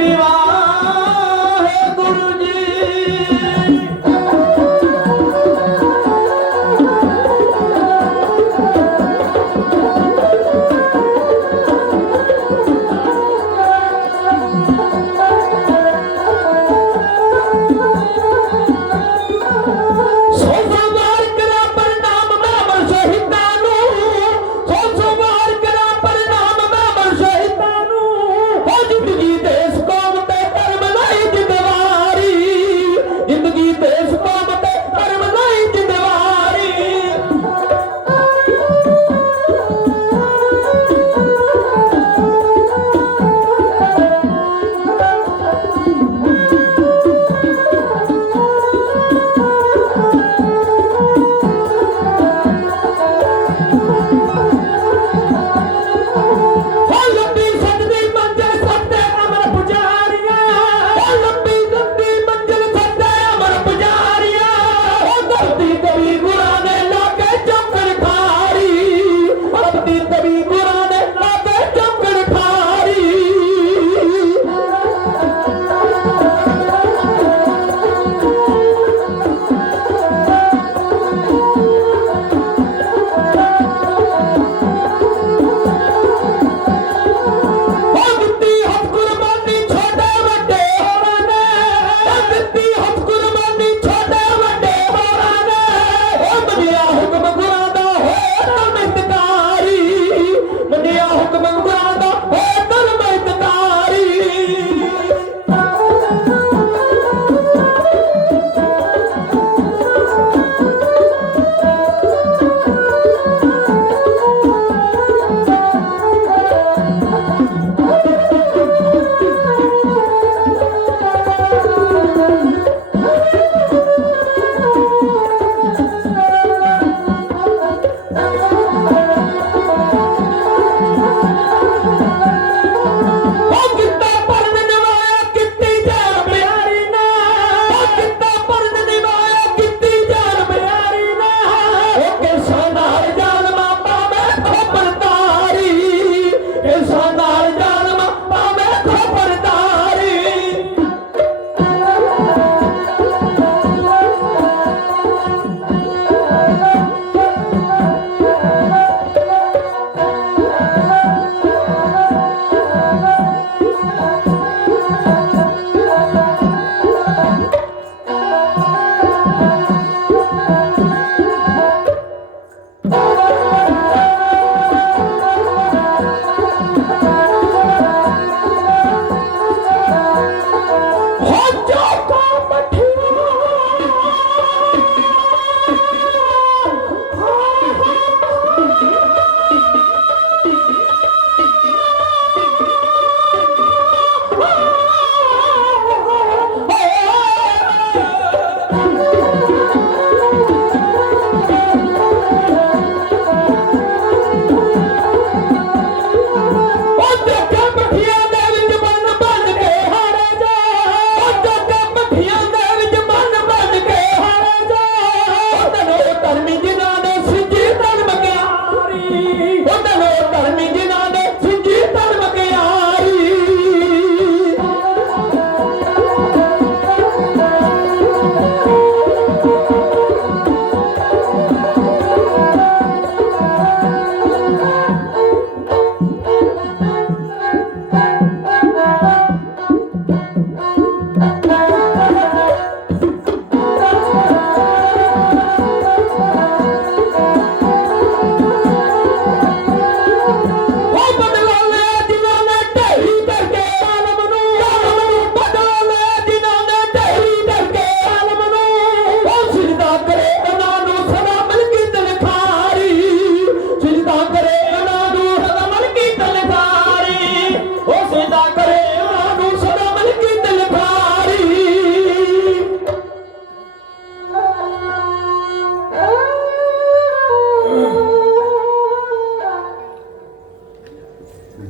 श्री वाहेगुरु जी।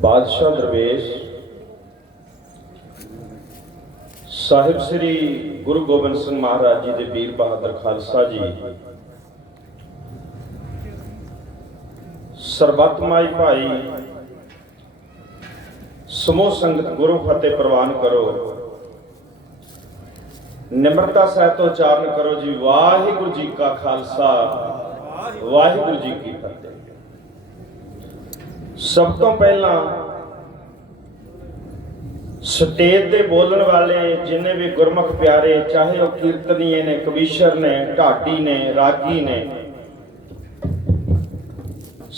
बादशाह दरवेश साहिब श्री गुरु गोबिंद सिंह महाराज जी के वीर बहादुर खालसा जी सरबत माई भाई ਸਮੂਹ ਸੰਗਤ ਗੁਰੂ ਫਤਿਹ ਪ੍ਰਵਾਨ ਕਰੋ। ਨਿਮਰਤਾ ਸਹਿਤ ਉਚਾਰਨ ਕਰੋ ਜੀ। ਵਾਹਿਗੁਰੂ ਜੀ ਕਾ ਖਾਲਸਾ, ਵਾਹਿਗੁਰੂ ਜੀ ਕੀ ਫਤਿਹ। ਸਭ ਤੋਂ ਪਹਿਲਾਂ ਸਟੇਜ ਦੇ ਬੋਲਣ ਵਾਲੇ ਜਿੰਨੇ ਵੀ ਗੁਰਮੁਖ ਪਿਆਰੇ, ਚਾਹੇ ਉਹ ਕੀਰਤਨੀਏ ਨੇ, ਕਵੀਸ਼ਰ ਨੇ, ਢਾਡੀ ਨੇ, ਰਾਗੀ ਨੇ,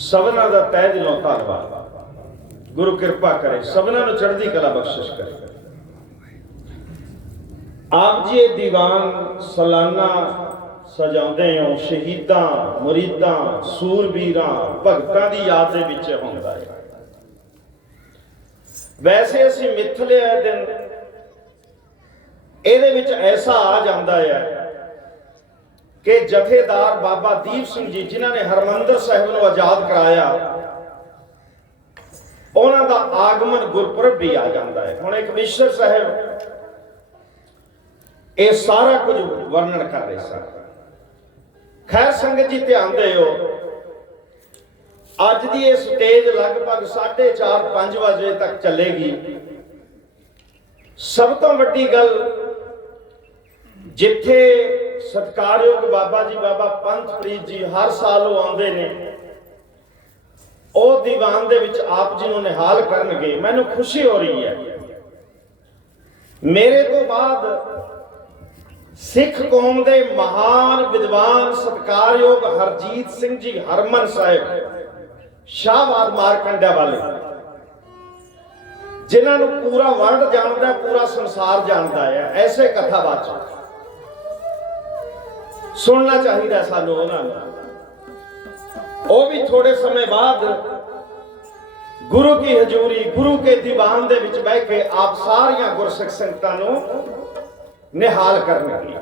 ਸਭਨਾਂ ਦਾ ਤਹਿ ਦਿਲੋਂ ਧੰਨਵਾਦ। ਗੁਰੂ ਕਿਰਪਾ ਕਰੇ, ਸਭਨਾਂ ਨੂੰ ਚੜ੍ਹਦੀ ਕਲਾ ਬਖਸ਼ਿਸ਼ ਕਰੇ। ਆਪ ਜੀ ਇਹ ਦੀਵਾਨ ਸਾਲਾਨਾ ਸਜਾਉਂਦੇ ਹੋ ਸ਼ਹੀਦਾਂ, ਮੁਰੀਦਾਂ, ਸੂਰਬੀਰਾਂ, ਭਗਤਾਂ ਦੀ ਯਾਦ ਦੇ ਵਿੱਚ ਹੁੰਦਾ ਹੈ। ਵੈਸੇ ਅਸੀਂ ਮਿੱਥਲੇ ਦਿਨ ਇਹਦੇ ਵਿੱਚ ਐਸਾ ਆ ਜਾਂਦਾ ਹੈ ਕਿ ਜਥੇਦਾਰ ਬਾਬਾ ਦੀਪ ਸਿੰਘ ਜੀ, ਜਿਨ੍ਹਾਂ ਨੇ ਹਰਮੰਦਰ ਸਾਹਿਬ ਨੂੰ ਆਜ਼ਾਦ ਕਰਾਇਆ, ਉਹਨਾਂ ਦਾ ਆਗਮਨ ਗੁਰਪੁਰਬ ਵੀ ਆ ਜਾਂਦਾ ਹੈ। ਹੁਣ ਇੱਕ ਕਮਿਸ਼ਨਰ ਸਾਹਿਬ ਇਹ ਸਾਰਾ ਕੁਝ ਵਰਣਨ ਕਰ ਰਹੇ ਸਨ। ਖੈਰ ਸੰਗਤ ਜੀ ਧਿਆਨ ਦਿਓ, ਅੱਜ ਦੀ ਇਹ ਸਟੇਜ ਲਗਭਗ 4:30-5 ਵਜੇ ਤੱਕ ਚੱਲੇਗੀ। ਸਭ ਤੋਂ ਵੱਡੀ ਗੱਲ, ਜਿੱਥੇ ਸਤਿਕਾਰਯੋਗ ਬਾਬਾ ਜੀ ਬਾਬਾ ਪੰਥ ਪ੍ਰੀਤ ਜੀ ਹਰ ਸਾਲ ਉਹ ਆਉਂਦੇ ਨੇ, ਉਹ ਦੀਵਾਨ ਦੇ ਵਿੱਚ ਆਪ ਜੀ ਨੂੰ ਨਿਹਾਲ ਕਰਨਗੇ। ਮੈਨੂੰ ਖੁਸ਼ੀ ਹੋ ਰਹੀ ਹੈ, ਮੇਰੇ ਤੋਂ ਬਾਅਦ ਸਿੱਖ ਕੌਮ ਦੇ ਮਹਾਨ ਵਿਦਵਾਨ ਸਤਿਕਾਰਯੋਗ ਹਰਜੀਤ ਸਿੰਘ ਜੀ ਹਰਮਨ ਸਾਹਿਬ ਸ਼ਾਹਬਾਦ ਮਾਰਕੰਡਿਆ ਵਾਲੇ, ਜਿਨ੍ਹਾਂ ਨੂੰ ਪੂਰਾ ਵਰਲਡ ਜਾਣਦਾ, ਪੂਰਾ ਸੰਸਾਰ ਜਾਣਦਾ ਹੈ, ਐਸੇ ਕਥਾਵਾਚਕ ਸੁਣਨਾ ਚਾਹੀਦਾ ਸਾਨੂੰ ਉਹਨਾਂ ਨੂੰ। ਉਹ ਵੀ ਥੋੜੇ ਸਮੇਂ ਬਾਅਦ ਗੁਰੂ ਕੀ ਹਜ਼ੂਰੀ, ਗੁਰੂ ਕੇ ਦੀਵਾਨ ਦੇ ਵਿੱਚ ਬਹਿ ਕੇ ਆਪ ਸਾਰੀਆਂ ਗੁਰਸਿੱਖ ਸੰਗਤਾਂ ਨੂੰ ਨਿਹਾਲ ਕਰਨਗੇ।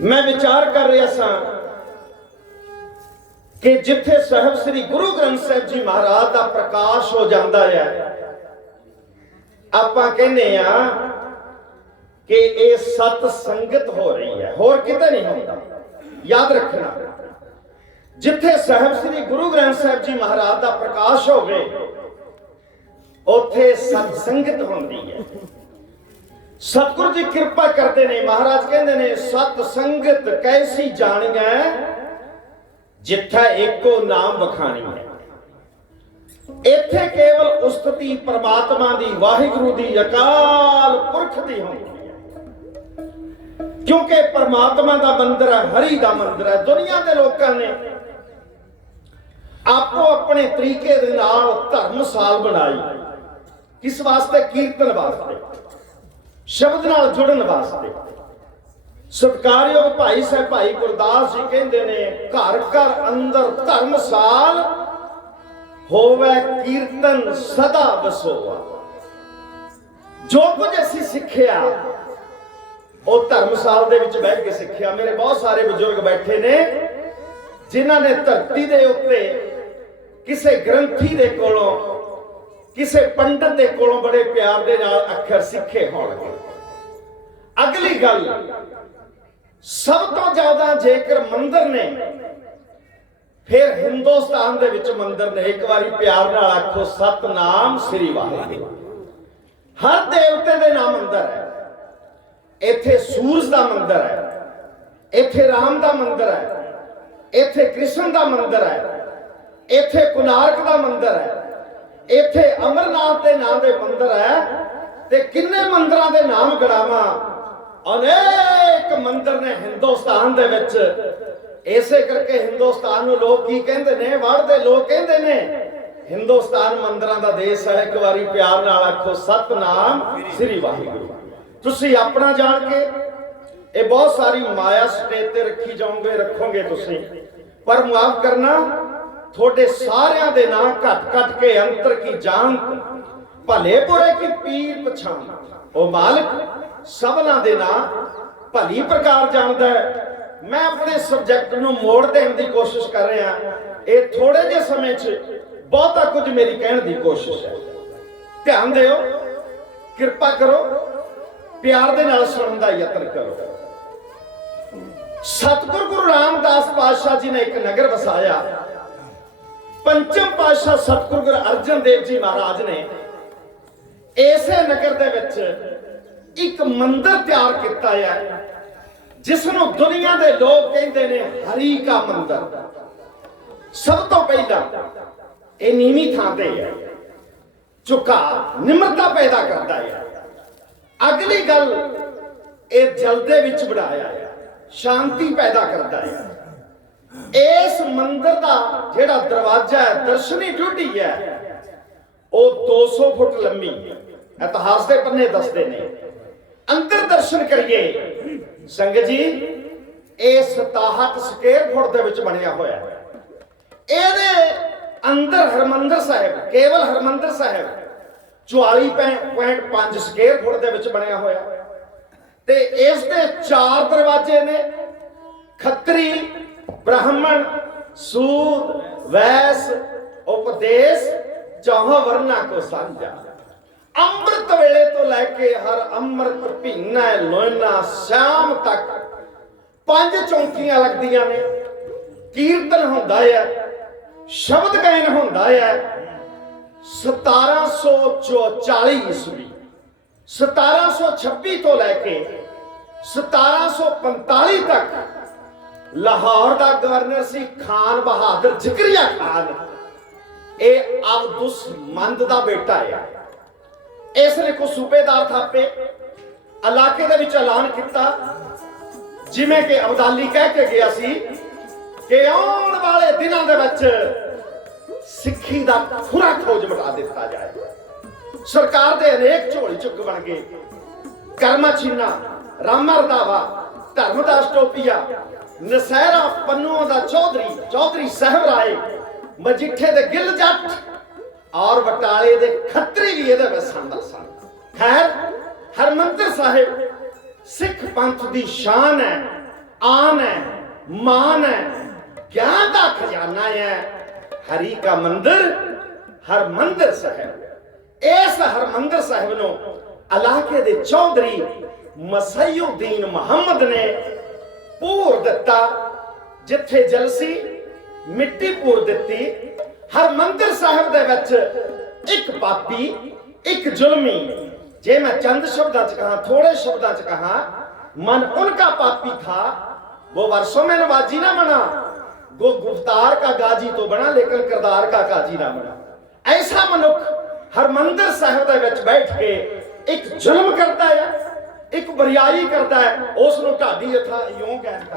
ਮੈਂ ਵਿਚਾਰ ਕਰ ਰਿਹਾ ਸਾਂ ਕਿ ਜਿੱਥੇ ਸਾਹਿਬ ਸ੍ਰੀ ਗੁਰੂ ਗ੍ਰੰਥ ਸਾਹਿਬ ਜੀ ਮਹਾਰਾਜ ਦਾ ਪ੍ਰਕਾਸ਼ ਹੋ ਜਾਂਦਾ ਹੈ, ਆਪਾਂ ਕਹਿੰਦੇ ਆ ਕਿ ਇਹ ਸਤ ਸੰਗਤ ਹੋ ਰਹੀ ਹੈ, ਹੋਰ ਕਿਤੇ ਨਹੀਂ ਹੁੰਦਾ। ਯਾਦ ਰੱਖਣਾ, ਜਿੱਥੇ ਸਾਹਿਬ ਸ੍ਰੀ ਗੁਰੂ ਗ੍ਰੰਥ ਸਾਹਿਬ ਜੀ ਮਹਾਰਾਜ ਦਾ ਪ੍ਰਕਾਸ਼ ਹੋਵੇ, ਉੱਥੇ ਸਤ ਸੰਗਤ ਹੁੰਦੀ ਹੈ। ਸਤਿਗੁਰੂ ਜੀ ਕਿਰਪਾ ਕਰਦੇ ਨੇ। ਮਹਾਰਾਜ ਕਹਿੰਦੇ ਨੇ, ਸਤ ਸੰਗਤ ਕੈਸੀ ਜਾਣੀਐ, ਜਿੱਥਾ ਏਕੋ ਨਾਮ ਵਖਾਣੀ ਹੈ। ਇੱਥੇ ਕੇਵਲ ਉਸਤਤੀ ਪਰਮਾਤਮਾ ਦੀ, ਵਾਹਿਗੁਰੂ ਦੀ, ਅਕਾਲ ਪੁਰਖ ਦੀ ਹੁੰਦੀ ਹੈ, ਕਿਉਂਕਿ ਪਰਮਾਤਮਾ ਦਾ ਮੰਦਿਰ ਹੈ, ਹਰੀ ਦਾ ਮੰਦਿਰ ਹੈ। ਦੁਨੀਆ ਦੇ ਲੋਕਾਂ ਨੇ ਆਪੋ ਆਪਣੇ ਤਰੀਕੇ ਦੇ ਨਾਲ ਧਰਮਸਾਲ ਬਣਾਈ। ਕਿਸ ਵਾਸਤੇ? ਕੀਰਤਨ ਵਾਸਤੇ, ਸ਼ਬਦ ਨਾਲ ਜੁੜਨ ਵਾਸਤੇ। ਸਤਿਕਾਰਯੋਗ ਭਾਈ ਸਾਹਿਬ ਭਾਈ ਗੁਰਦਾਸ ਜੀ ਕਹਿੰਦੇ ਨੇ, ਘਰ ਘਰ ਅੰਦਰ ਧਰਮਸਾਲ ਹੋਵੇ, ਕੀਰਤਨ ਸਦਾ ਵਸੋਆ। ਜੋ ਕੁਝ ਅਸੀਂ ਸਿੱਖਿਆ ਉਹ ਧਰਮਸਾਲ ਦੇ ਵਿੱਚ ਬੈਠ ਕੇ ਸਿੱਖਿਆ। ਮੇਰੇ ਬਹੁਤ ਸਾਰੇ ਬਜ਼ੁਰਗ ਬੈਠੇ ਨੇ, ਜਿਨ੍ਹਾਂ ਨੇ ਧਰਤੀ ਦੇ ਉੱਤੇ ਕਿਸੇ ਗ੍ਰੰਥੀ ਦੇ ਕੋਲੋਂ, ਕਿਸੇ ਪੰਡਤ ਦੇ ਕੋਲੋਂ ਬੜੇ ਪਿਆਰ ਦੇ ਨਾਲ ਅੱਖਰ ਸਿੱਖੇ ਹੋਣਗੇ। ਅਗਲੀ ਗੱਲ, ਸਭ ਤੋਂ ਜ਼ਿਆਦਾ ਜੇਕਰ ਮੰਦਰ ਨੇ, ਫਿਰ ਹਿੰਦੁਸਤਾਨ ਦੇ ਵਿੱਚ ਮੰਦਰ ਨੇ। ਇੱਕ ਵਾਰੀ ਪਿਆਰ ਨਾਲ ਆਖੋ, ਸਤਨਾਮ ਸ੍ਰੀ ਵਾਹਿਗੁਰੂ। ਹਰ ਦੇਵਤੇ ਦੇ ਨਾਮ ਮੰਦਰ ਹੈ। ਇੱਥੇ ਸੂਰਜ ਦਾ ਮੰਦਰ ਹੈ, ਇੱਥੇ ਰਾਮ ਦਾ ਮੰਦਰ ਹੈ, ਇੱਥੇ ਕ੍ਰਿਸ਼ਨ ਦਾ ਮੰਦਰ ਹੈ, ਇੱਥੇ ਕੋਨਾਰਕ ਦਾ ਮੰਦਰ ਹੈ, ਇੱਥੇ ਅਮਰਨਾਥ ਦੇ ਨਾਮ ਦੇ ਮੰਦਰ ਹੈ। ਤੇ ਕਿੰਨੇ ਮੰਦਰਾਂ ਦੇ ਨਾਮ ਗੜਾਵਾਂ, ਅਨੇਕ ਮੰਦਰ ਨੇ ਹਿੰਦੁਸਤਾਨ ਦੇ ਵਿੱਚ। ਇਸੇ ਕਰਕੇ ਹਿੰਦੁਸਤਾਨ ਨੂੰ ਲੋਕ ਕੀ ਕਹਿੰਦੇ ਨੇ? ਵਰਲਡ ਦੇ ਲੋਕ ਕਹਿੰਦੇ ਨੇ, ਹਿੰਦੁਸਤਾਨ ਮੰਦਰਾਂ ਦਾ ਦੇਸ਼ ਹੈ। ਇੱਕ ਵਾਰੀ ਪਿਆਰ ਨਾਲ ਆਖੋ, ਸਤਨਾਮ ਸ੍ਰੀ ਵਾਹਿਗੁਰੂ। ਤੁਸੀਂ ਆਪਣਾ ਜਾਣ ਕੇ ਇਹ ਬਹੁਤ ਸਾਰੀ ਮਾਇਆ ਸਟੇਜ ਤੇ ਰੱਖੀ ਜਾਓਗੇ, ਰੱਖੋਗੇ ਤੁਸੀਂ, ਪਰ ਮਾਫ ਕਰਨਾ, ਤੁਹਾਡੇ ਸਾਰਿਆਂ ਦੇ ਨਾਂ ਘਟ ਘਟ ਕੇ ਅੰਤਰ ਕੀ ਜਾਨ, ਭਲੇ ਬੁਰੇ ਕੀ ਪੀਰ ਪਛਾਣ। ਉਹ ਮਾਲਕ ਸਭਨਾਂ ਦੇ ਨਾਂ ਭਲੀ ਪ੍ਰਕਾਰ ਜਾਣਦਾ ਹੈ। ਮੈਂ ਆਪਣੇ ਸਬਜੈਕਟ ਨੂੰ ਮੋੜ ਦੇਣ ਦੀ ਕੋਸ਼ਿਸ਼ ਕਰ ਰਿਹਾ। ਇਹ ਥੋੜੇ ਜਿਹੇ ਸਮੇਂ 'ਚ ਬਹੁਤਾ ਕੁਝ ਮੇਰੀ ਕਹਿਣ ਦੀ ਕੋਸ਼ਿਸ਼ ਹੈ। ਧਿਆਨ ਦਿਓ, ਕਿਰਪਾ ਕਰੋ, ਪਿਆਰ ਦੇ ਨਾਲ ਸੁਣਨ ਦਾ ਯਤਨ ਕਰੋ। ਸਤਿਗੁਰੂ ਗੁਰੂ ਰਾਮਦਾਸ ਪਾਤਸ਼ਾਹ ਜੀ ਨੇ ਇੱਕ ਨਗਰ ਵਸਾਇਆ। ਪੰਚਮ ਪਾਤਸ਼ਾਹ ਸਤਿਗੁਰੂ ਗੁਰੂ ਅਰਜਨ ਦੇਵ ਜੀ ਮਹਾਰਾਜ ਨੇ ਇਸੇ ਨਗਰ ਦੇ ਵਿੱਚ ਇੱਕ ਮੰਦਿਰ ਤਿਆਰ ਕੀਤਾ ਹੈ ਜਿਸ ਨੂੰ ਦੁਨੀਆ ਦੇ ਲੋਕ ਕਹਿੰਦੇ ਨੇ ਹਰੀ ਕਾ ਮੰਦਿਰ। ਸਭ ਤੋਂ ਪਹਿਲਾਂ ਇਹ ਨੀਵੀਂ ਥਾਂ ਤੇ ਹੈ, ਝੁਕਾ ਨਿਮਰਤਾ ਪੈਦਾ ਕਰਦਾ ਹੈ। ਅਗਲੀ ਗੱਲ, ਇਹ ਜਲ ਦੇ ਵਿੱਚ ਬਣਾਇਆ ਹੈ, ਸ਼ਾਂਤੀ ਪੈਦਾ ਕਰਦਾ ਹੈ। ਇਸ ਮੰਦਿਰ ਦਾ ਜਿਹੜਾ ਦਰਵਾਜ਼ਾ ਹੈ, ਦਰਸ਼ਨੀ ਡਿਊਟੀ ਹੈ, ਉਹ 200 ਫੁੱਟ ਲੰਮੀ, ਇਤਿਹਾਸ ਦੇ ਪੰਨੇ ਦੱਸਦੇ ਨੇ। ਅੰਦਰ ਦਰਸ਼ਨ ਕਰੀਏ ਸੰਗਤ ਜੀ, ਇਹ 67 ਸਕੁਅਰ ਫੁੱਟ ਦੇ ਵਿੱਚ ਬਣਿਆ ਹੋਇਆ ਹੈ। ਇਹਦੇ ਅੰਦਰ ਹਰਮੰਦਰ ਸਾਹਿਬ, ਕੇਵਲ ਹਰਮੰਦਰ ਸਾਹਿਬ 44.5 ਸਕੁਅਰ ਫੁੱਟ ਦੇ ਵਿੱਚ ਬਣਿਆ ਹੋਇਆ ਤੇ ਇਸ ਦੇ 4 ਦਰਵਾਜ਼ੇ ਨੇ। ਖੱਤਰੀ, ਬ੍ਰਾਹਮਣ, ਸੂਦ, ਵੈਸ, ਉਪਦੇਸ਼, ਚੌਹਾਂ ਵਰਨਾ ਕੋ ਸਾਂਝਾ। ਅੰਮ੍ਰਿਤ ਵੇਲੇ ਤੋਂ ਲੈ ਕੇ ਹਰ ਅੰਮ੍ਰਿਤ ਪੀਨਾ ਲੋਇਨਾ ਸ਼ਾਮ ਤੱਕ 5 ਚੌਂਕੀਆਂ ਲੱਗਦੀਆਂ ਨੇ। ਕੀਰਤਨ ਹੁੰਦਾ ਹੈ, ਸ਼ਬਦ ਗਾਇਨ ਹੁੰਦਾ ਹੈ। 1740 ਈਸਵੀ, 1726 ਤੋਂ ਲੈ ਕੇ 1745 ਤੱਕ ਲਾਹੌਰ ਦਾ ਗਵਰਨਰ ਸੀ ਖਾਨ ਬਹਾਦਰ ਜ਼ਿਕਰੀਆ ਖਾਨ। ਇਹ ਅਬਦੁਸ ਮੰਦ ਦਾ ਬੇਟਾ ਹੈ। ਇਸ ਨੇ ਕੋ ਸੂਬੇਦਾਰ ਥਾਪੇ, ਇਲਾਕੇ ਦੇ ਵਿੱਚ ਐਲਾਨ ਕੀਤਾ, ਜਿਵੇਂ ਕਿ ਅਬਦਾਲੀ ਕਹਿ ਕੇ ਗਿਆ ਸੀ ਕਿ ਆਉਣ ਵਾਲੇ ਦਿਨਾਂ ਦੇ ਵਿੱਚ ਸਿੱਖੀ ਦਾ ਪੂਰਾ ਖੋਜ ਮਿਟਾ ਦਿੱਤਾ ਜਾਏ। ਸਰਕਾਰ ਦੇ ਅਨੇਕ ਝੋਲੀ ਚੁੱਕ ਬਣ ਗਏ। ਕਰਮਾ ਚੀਨਾ, ਰਾਮਾ ਰੰਧਾਵਾ, ਧਰਮਦਾਸ ਟੋਪੀਆ, ਨਸਹਿਰਾ ਪੰਨੂਆਂ ਦਾ ਚੌਧਰੀ ਸਾਹਿਬ ਰਾਏ, ਮਜੀਠੇ ਦੇ ਗਿੱਲ ਜੱਟ ਔਰ ਬਟਾਲੇ ਦੇ ਖੱਤਰੀ ਵੀ ਇਹਦੇ ਵਿੱਚ ਸੰਦਾ ਸਨ। ਖੈਰ, ਹਰਮੰਦਰ ਸਾਹਿਬ ਸਿੱਖ ਪੰਥ ਦੀ ਸ਼ਾਨ ਹੈ, ਆਨ ਹੈ, ਮਾਨ ਹੈ, ਗਿਆਨ ਦਾ ਖਜ਼ਾਨਾ ਹੈ। ਹਰੀ ਕਾ ਮੰਦਿਰ, ਹਰਮੰਦਰ ਸਾਹਿਬ। ਇਸ ਹਰਮੰਦਰ ਸਾਹਿਬ ਨੂੰ ਇਲਾਕੇ ਦੇ ਚੌਧਰੀ ਮਸਈਉਦੀਨ ਮੁਹੰਮਦ ਨੇ ਪੂਰ ਦਿੱਤਾ। ਜਿੱਥੇ ਜਲਸੀ ਮਿੱਟੀ ਪੂਰ ਦਿੱਤੀ। ਹਰਮੰਦਰ ਸਾਹਿਬ ਦੇ ਵਿੱਚ ਇੱਕ ਪਾਪੀ, ਇੱਕ ਜ਼ੁਲਮੀ, ਜੇ ਮੈਂ ਚੰਦ शब्दों च कहा, थोड़े शब्दों च कहा, मन उनका पापी था, वो वर्षों में नवाजी ना बना, वो गुफ्तार का गाजी तो बना लेकिन किरदार का गाजी ना बना। ऐसा मनुख हरमंदिर साहिब दे विच बैठ के एक जुल्म करता है, एक बरियाई करता है, उसनूं ढाडी अथा यूं कहता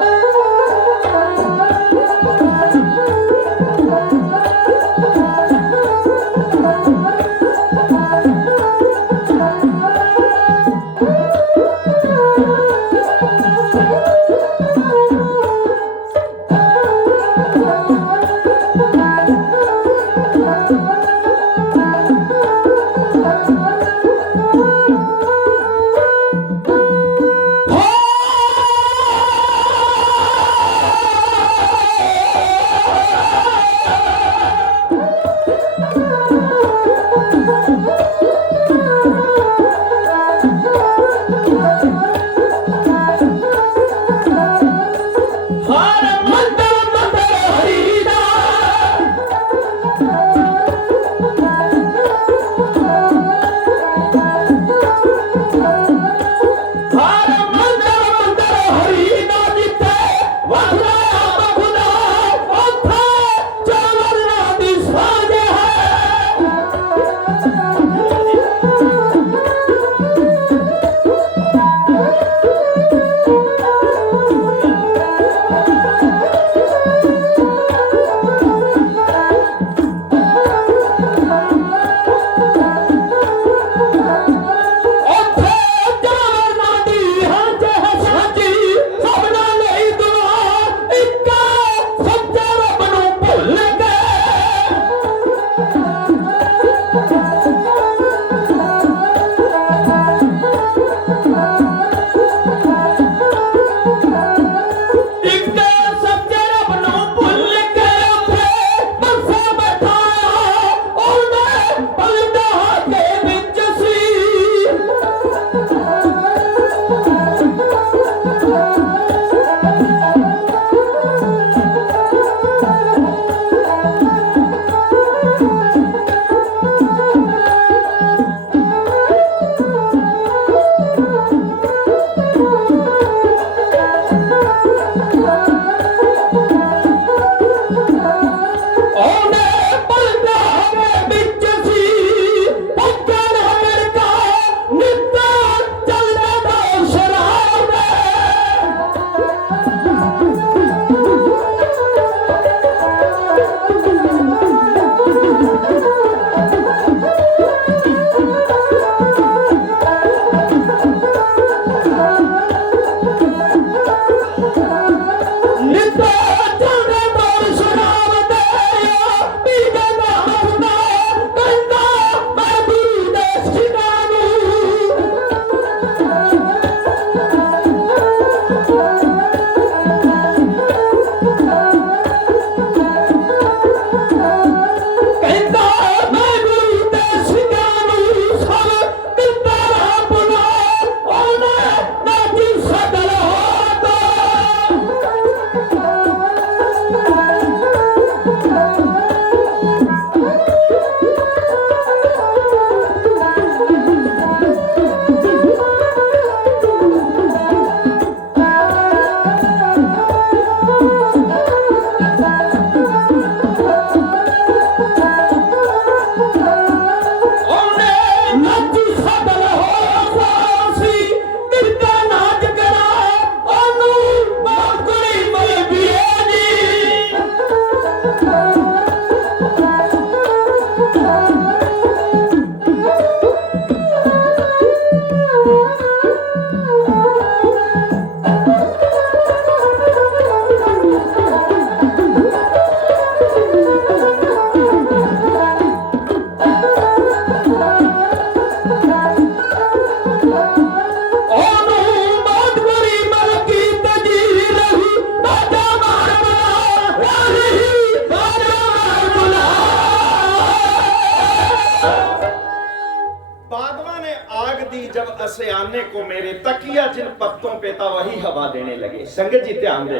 जब असियाने को मेरे तकिया जिन पत्तों पे था वही हवा देने लगे। संगत जी ध्यान दे,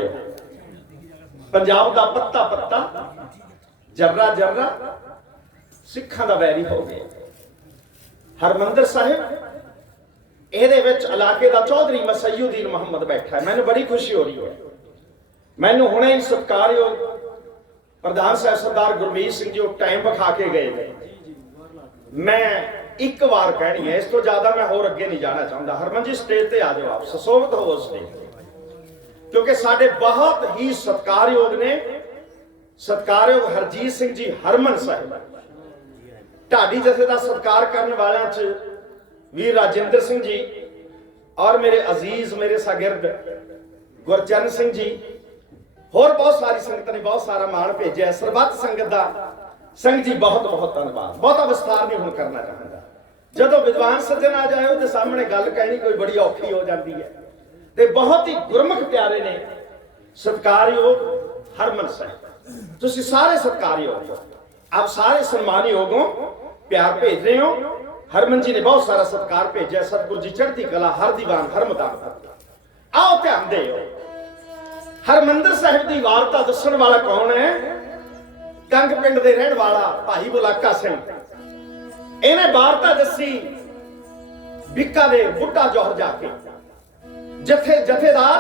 पंजाब का पत्ता पत्ता जर्रा जर्रा सिखां दा वैरी हो गया। हरमंदिर साहिब ਇਹਦੇ ਵਿੱਚ ਇਲਾਕੇ ਦਾ ਚੌਧਰੀ ਮਸਈਉਦੀਨ ਮੁਹੰਮਦ ਬੈਠਾ ਹੈ। ਮੈਨੂੰ ਬੜੀ ਖੁਸ਼ੀ ਹੋ ਰਹੀ ਹੈ। ਮੈਨੂੰ ਹੁਣੇ ਹੀ ਸਤਿਕਾਰਯੋਗ ਪ੍ਰਧਾਨ ਸਾਹਿਬ ਸਰਦਾਰ ਗੁਰਮੀਤ ਸਿੰਘ ਜੀ ਉਹ ਟਾਈਮ ਵਿਖਾ ਕੇ ਗਏ। ਮੈਂ ਇੱਕ ਵਾਰ ਕਹਿਣੀ ਹੈ, ਇਸ ਤੋਂ ਜ਼ਿਆਦਾ ਮੈਂ ਹੋਰ ਅੱਗੇ ਨਹੀਂ ਜਾਣਾ ਚਾਹੁੰਦਾ। ਹਰਮਨ ਜੀ ਸਟੇਜ ਤੇ ਆ ਜਾਓ, ਆਪ ਸਸੋਵਤ ਹੋ ਸਟੇਜ ਤੇ, ਕਿਉਂਕਿ ਸਾਡੇ ਬਹੁਤ ਹੀ ਸਤਿਕਾਰਯੋਗ ਨੇ। ਸਤਿਕਾਰਯੋਗ ਹਰਜੀਤ ਸਿੰਘ ਜੀ ਹਰਮਨ ਸਾਹਿਬ ਢਾਡੀ ਜਥੇ ਦਾ ਸਤਿਕਾਰ ਕਰਨ ਵਾਲਿਆਂ 'ਚ वीर राजेंद्र सिंह जी और मेरे अजीज मेरे शागिर्द गुरचरण सिंह जी होर बहुत सारी संगत ने बहुत सारा मान भेजा। सरबत संगत दा संग जी बहुत बहुत धन्यवाद। बहुता विस्तार नहीं हुण करना चाहता। जदों विद्वान सज्जन आ जाए तो सामने गल कहनी कोई बड़ी औखी हो जाती है। ते बहुत ही गुरमुख प्यारे ने सत्कारयोग हरमन साहब, तुसीं सारे सत्कारयोग हो, आप सारे सम्मानयोग हो, प्यार भेज रहे हो। हरमन जी ने बहुत सारा सत्कार भेजा। सतगुरु जी चढ़ती कला हर दीवान हर मदान। आओ ध्यान दे, हरमंदिर साहिब की वार्ता दसन वाला कौन है? गंग पिंड दे रहन वाला भाई बुलाका सिंह। इन्हें वार्ता दसी बिक्का दे बुढ़ा जौहर जाके जथेदार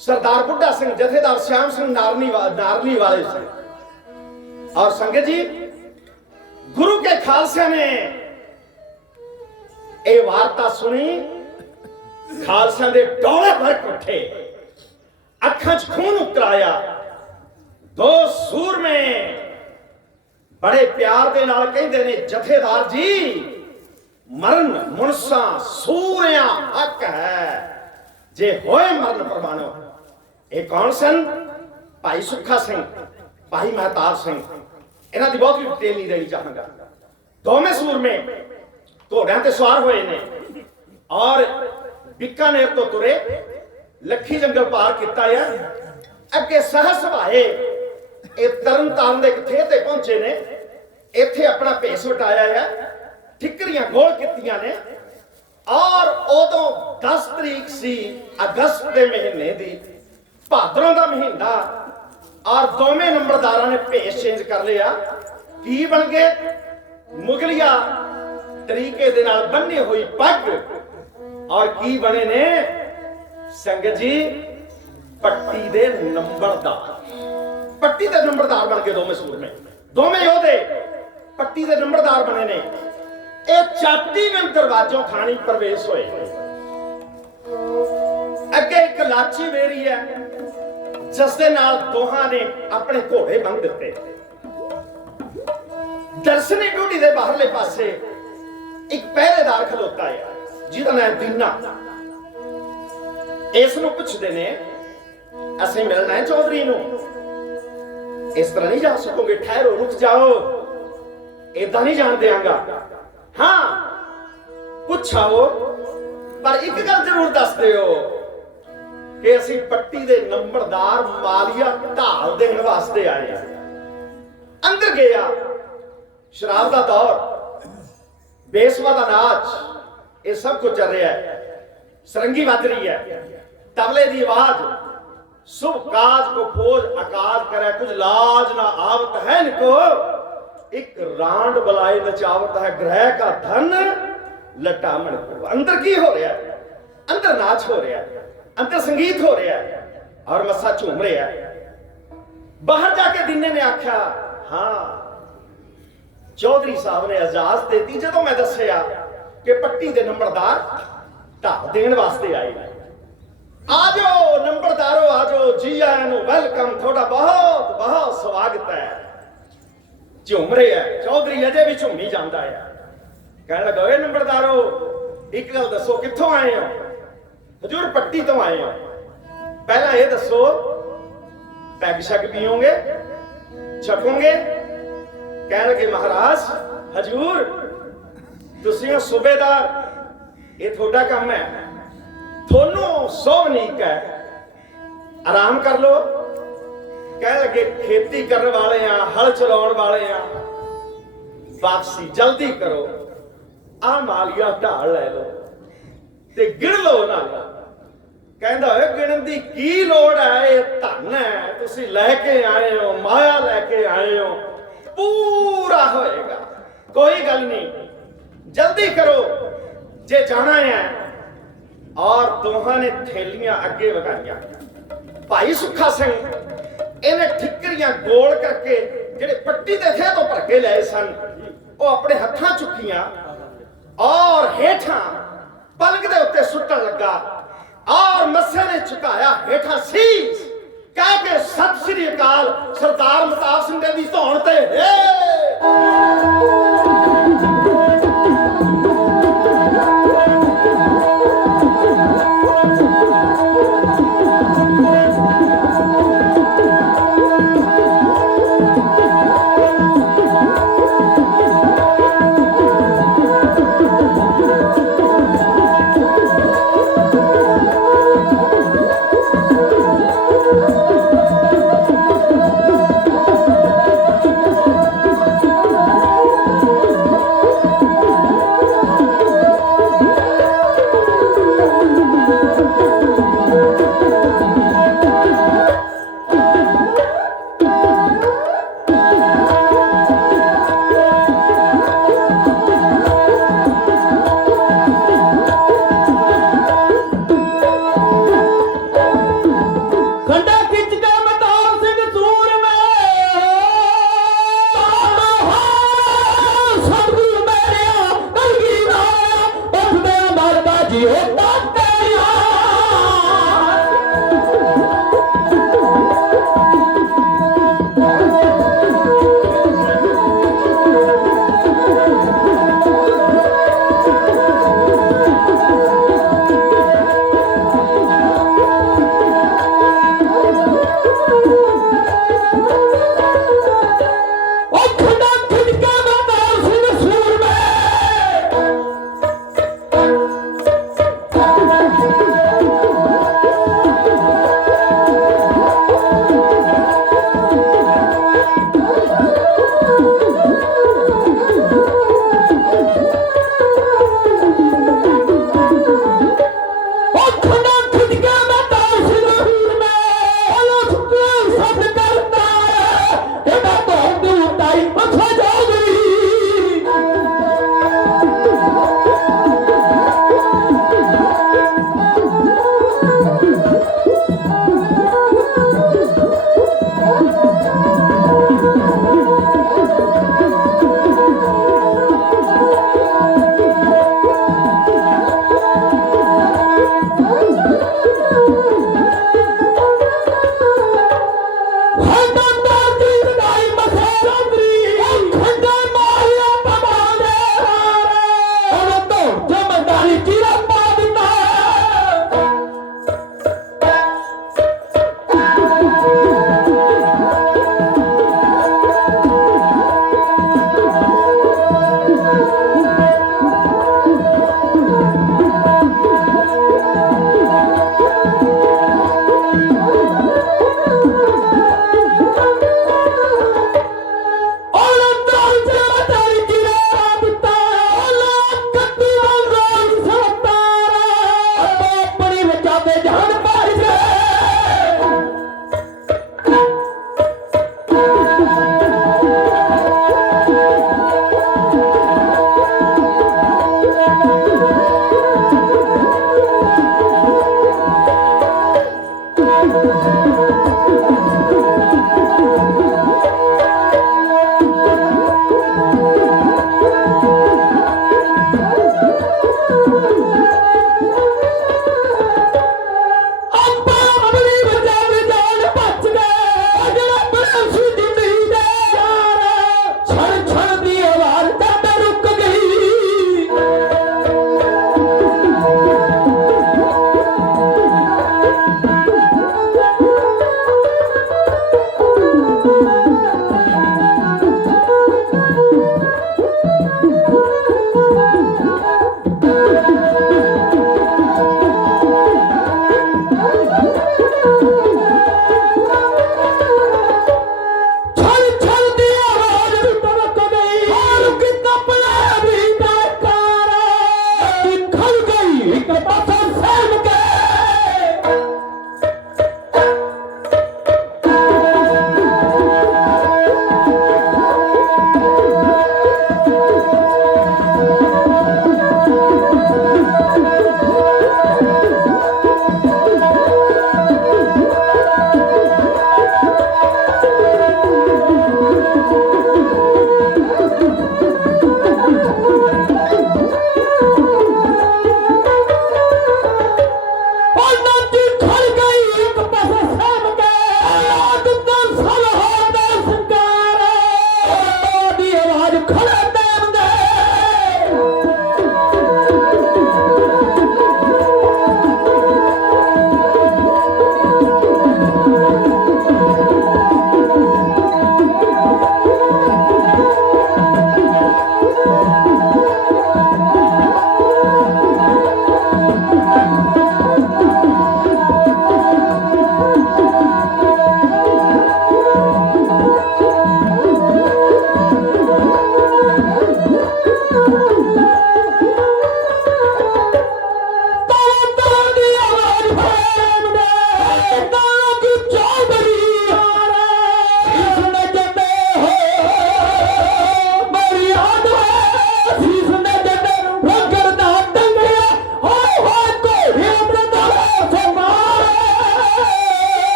सरदार बुढ़ा सिंह, जथेदार श्याम सिंह नारनी वाले से। और संगत जी गुरु के खालसा ने ਇਹ ਵਾਰਤਾ ਸੁਣੀ, ਖਾਲਸਾ ਦੇ ਡੋਲੇ ਭਰ ਉੱਠੇ, ਅੱਖਾਂ 'ਚ ਖੂਨ ਉਤਰ ਆਇਆ। ਦੋ ਸੂਰਮੇ ਬੜੇ ਪਿਆਰ ਦੇ ਨਾਲ ਕਹਿੰਦੇ ਨੇ, ਜਥੇਦਾਰ ਜੀ ਮਰਨ ਮੁਨਸਾ ਸੂਰਿਆਂ ਹੱਕ ਹੈ, ਜੇ ਹੋਏ ਮਰਨ ਪ੍ਰਵਾਨੋ। ਇਹ ਕੌਣ ਸਨ? ਭਾਈ ਸੁੱਖਾ ਸਿੰਘ, ਭਾਈ ਮਹਿਤਾਬ ਸਿੰਘ। ਇਹਨਾਂ ਦੀ ਬਹੁਤ ਵੀ ਡਿਟੇਲ ਨਹੀਂ ਦੇਣੀ ਚਾਹਾਂਗਾ। ਦੋਵੇਂ ਸੂਰਮੇ घोड़ियां ते सवार हुए ने और बीकानेर तो तुरे लखी जंगल पार किया है। अगे सहस भाए तरन तारण दे थे ते पहुंचे ने। इत्थे अपना भेस वटाया है, ठिकरियां गोल कीतियां ने। और उदों 10 तरीक सी अगस्त के महीने दी, भादरों का महीना। और दोवें नंबरदारां ने भेस चेंज कर लिया। की बन गए? मुगलिया तरीके दे नाल बन्नी हुई पग। और की बने ने संगत जी? पट्टी दे नंबरदार। पट्टी दे नंबरदार बन गए दोवें सूरमे, दोवें योधे पट्टी दे नंबरदार बने ने। ये चाटी में दरवाजों खानी प्रवेश होए। अगे एक लाची वेरी है जिस दे नाल दोहां ने अपने घोड़े बन दिते। दर्शनी ड्यूटी दे बाहरले पासे एक पहरेदार खलोता है जिहदा नाम दीना। इस नूं पुछदे ने, असीं मिलना है चौधरी नूं, इस तरह नहीं जा सकोगे, ठहरो, रुक जाओ, इदां नहीं जान देंगा। हाँ पुछाओ पर एक गल जरूर दस दिओ कि असी पट्टी दे नंबरदार मालिया ढाल देने वास्ते आए हैं। अंदर गया, शराब का दौर, बेसवा का नाच, ये सब कुछ चल रहा है। सरंगी बज रही है, तबले की आवाज, शुभ काज को खोज आकाज करे, कुछ लाज ना आवत है इनको, एक रांड बलाए नचावत है, ग्रह का धन लटामण को। अंदर की हो रहा है? अंदर नाच हो रहा है, अंदर संगीत हो रहा है और मस्सा झूम रहा है। बाहर जाके दिने ने आख्या, हाँ चौधरी साहब ने इजाजत देती जो मैं दसिया कि पट्टी दे नंबरदार ढाल देने वास्ते आए। आ जाओ नंबरदारो, आ जाओ, जी आया नु, वेलकम, थोड़ा बहुत बहुत स्वागत है। झूम रहे है, चौधरी अजे भी झूमी जाता है। कह लगा, नंबरदारो एक गल दसो, कित्थों आए हो? हजूर पट्टी तो आए हो। पहला ये दसो, पैग शग पियोगे, छकोगे? कह लगे, महाराज हजूर तुसी हो सूबेदार, ये थोड़ा काम है, थोनों सोवनीक है, आराम कर लो। कह लगे, खेती करने वाले हैं, हल चलाने वाले हैं, वापसी जल्दी करो, आ मालिया ढाल ले लो ते गिण लो ना। कहंदा है, गिणन दी की लोड़ है, ये धन है, तुसी लेके आए हो, माया लेके आए हो, पूरा होएगा, कोई गल नहीं, जल्दी करो जे जाना है। और दोहां ने थैलियां अगे वगाइया। भाई सुखा सिंह इन्हें ठिकरियां गोल करके जेडे पट्टी दे थे तो भर के लाए सन, वो अपने हत्थां चुकियां और हेठा पलंग दे उत्ते सुट्टन लगा और मस्से ने झुकाया हेठा सीस, कह के सत श्री अकाल सरदार महताब सिंह दी धौण ते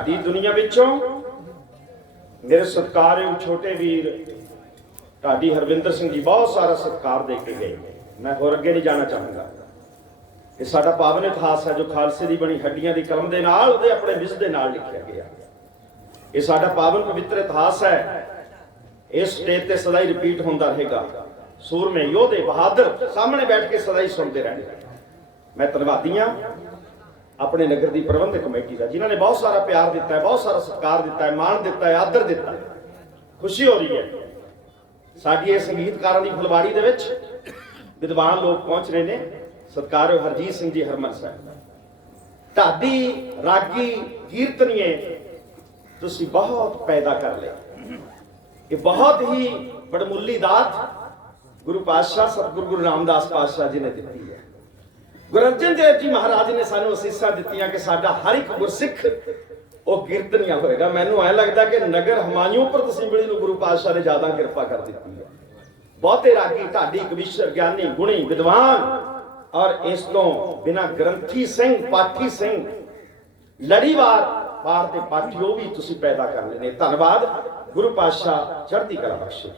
ਢਾਡੀ ਦੁਨੀਆ ਵਿੱਚੋਂ ਮੇਰੇ ਸਤਿਕਾਰਯੋਗ ਛੋਟੇ ਵੀਰ ਢਾਡੀ ਹਰਵਿੰਦਰ ਸਿੰਘ ਜੀ ਬਹੁਤ ਸਾਰਾ ਸਤਿਕਾਰ ਦੇ ਕੇ ਗਏ। ਮੈਂ ਹੋਰ ਅੱਗੇ ਨਹੀਂ ਜਾਣਾ ਚਾਹਾਂਗਾ। ਇਹ ਸਾਡਾ ਪਾਵਨ ਇਤਿਹਾਸ ਹੈ ਜੋ ਖਾਲਸੇ ਦੀ ਬਣੀ ਹੱਡੀਆਂ ਦੀ ਕਲਮ ਦੇ ਨਾਲ, ਉਹਦੇ ਆਪਣੇ ਵਿਸ ਦੇ ਨਾਲ ਲਿਖਿਆ ਗਿਆ। ਇਹ ਸਾਡਾ ਪਾਵਨ ਪਵਿੱਤਰ ਇਤਿਹਾਸ ਹੈ। ਇਸ ਸਟੇਜ ਤੇ ਸਦਾ ਹੀ ਰਿਪੀਟ ਹੁੰਦਾ ਰਹੇਗਾ। ਸੂਰਮੇ ਯੋਧੇ ਬਹਾਦਰ ਸਾਹਮਣੇ ਬੈਠ ਕੇ ਸਦਾ ਹੀ ਸੁਣਦੇ ਰਹਿਣਗੇ। ਮੈਂ ਧੰਨਵਾਦੀ ਹਾਂ ਆਪਣੇ ਨਗਰ ਦੀ ਪ੍ਰਬੰਧਕ ਕਮੇਟੀ ਦਾ, ਜਿਨ੍ਹਾਂ ਨੇ ਬਹੁਤ ਸਾਰਾ ਪਿਆਰ ਦਿੱਤਾ ਹੈ, ਬਹੁਤ ਸਾਰਾ ਸਤਿਕਾਰ ਦਿੱਤਾ ਹੈ, ਮਾਣ ਦਿੱਤਾ ਹੈ, ਆਦਰ ਦਿੱਤਾ ਹੈ। ਖੁਸ਼ੀ ਹੋ ਰਹੀ ਹੈ। ਸਾਡੀ ਇਹ ਸੰਗੀਤਕਾਰਾਂ ਦੀ ਫੁਲਵਾੜੀ ਦੇ ਵਿੱਚ ਵਿਦਵਾਨ ਲੋਕ ਪਹੁੰਚ ਰਹੇ ਨੇ। ਸਤਿਕਾਰਯੋਗ ਹਰਜੀਤ ਸਿੰਘ ਜੀ ਹਰਮਨ ਸਾਹਿਬ, ਢਾਡੀ ਰਾਗੀ ਕੀਰਤਨੀਏ, ਤੁਸੀਂ ਬਹੁਤ ਪੈਦਾ ਕਰ ਲਿਆ। ਇਹ ਬਹੁਤ ਹੀ ਬੜਮੁੱਲੀ ਦਾਤ ਗੁਰੂ ਪਾਤਸ਼ਾਹ ਸਤਿਗੁਰੂ ਗੁਰੂ ਰਾਮਦਾਸ ਪਾਤਸ਼ਾਹ ਜੀ ਨੇ ਦਿੱਤੀ ਹੈ। ਗੁਰੂ ਅਰਜਨ ਦੇਵ ਜੀ ਮਹਾਰਾਜ ਨੇ ਸਾਨੂੰ ਅਸੀਸਾਂ ਦਿੱਤੀਆਂ ਕਿ ਸਾਡਾ ਹਰ ਇੱਕ ਗੁਰਸਿੱਖ ਉਹ ਕੀਰਤਨੀਆ ਹੋਏਗਾ। ਮੈਨੂੰ ਐ ਲੱਗਦਾ ਕਿ ਨਗਰ ਹਮਾਯੂ ਪਰ ਤਸੀਂਬੜੀ ਨੂੰ ਗੁਰੂ ਪਾਤਸ਼ਾਹ ਨੇ ਜ਼ਿਆਦਾ ਕਿਰਪਾ ਕਰ ਦਿੱਤੀ ਹੈ। ਬਹੁਤੇ ਰਾਗੀ ਢਾਡੀ ਕਵੀਸ਼ਰ ਗਿਆਨੀ ਗੁਣੀ ਵਿਦਵਾਨ, ਔਰ ਇਸ ਤੋਂ ਬਿਨਾਂ ਗ੍ਰੰਥੀ ਸਿੰਘ ਪਾਠੀ ਸਿੰਘ ਲੜੀਵਾਰ ਪਾਠ ਦੇ ਪਾਠੀ ਉਹ ਵੀ ਤੁਸੀਂ ਪੈਦਾ ਕਰ ਲੈਣੇ। ਧੰਨਵਾਦ। ਗੁਰੂ ਪਾਤਸ਼ਾਹ ਚੜ੍ਹਦੀ ਕਲਾ ਬਖਸ਼ੇ।